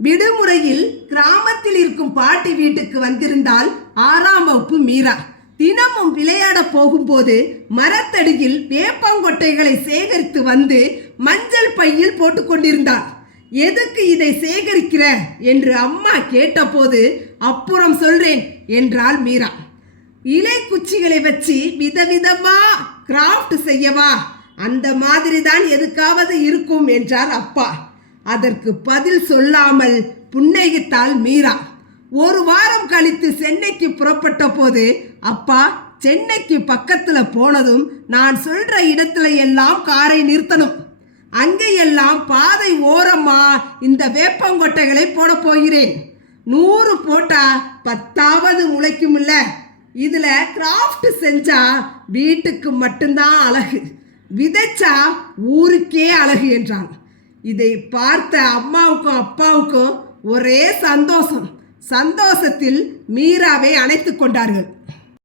விடுமுறையில் கிராமத்தில் இருக்கும் பாட்டி வீட்டுக்கு வந்திருந்தால் 6ஆம் வகுப்பு மீரா. தினமும் விளையாட போகும்போது மரத்தடியில் வேப்பங்கொட்டைகளை சேகரித்து வந்து மஞ்சள் பையில் போட்டு கொண்டிருந்தாள். எதுக்கு இதை சேகரிக்கிற என்று அம்மா கேட்டபோது அப்புறம் சொல்றேன் என்றாள் மீரா. இலை குச்சிகளை வச்சு விதவிதமா கிராஃப்ட் செய்யவா? அந்த மாதிரி தான் எதுக்காவது இருக்கும் என்றார் அப்பா. அதற்கு பதில் சொல்லாமல் புன்னகைத்தாள் மீரா. ஒரு வாரம் கழித்து சென்னைக்கு புறப்பட்ட போது அப்பா சென்னைக்கு பக்கத்துல போனதும் நான் சொல்ற இடத்துல எல்லாம் காரை நிறுத்தணும். அங்கெல்லாம் பாதை ஓரமா இந்த வேப்பங்கொட்டைகளை போட போகிறேன். 100 போட்டா 10ஆவது முளைக்கும்ல. இதுல கிராஃப்ட் செஞ்சா வீட்டுக்கு மட்டும்தான் அழகு, விதைச்சா ஊருக்கே அழகு என்றான். இதை பார்த்த அம்மாவுக்கும் அப்பாவுக்கும் ஒரே சந்தோஷத்தில் மீராவை அணைத்து கொண்டார்கள்.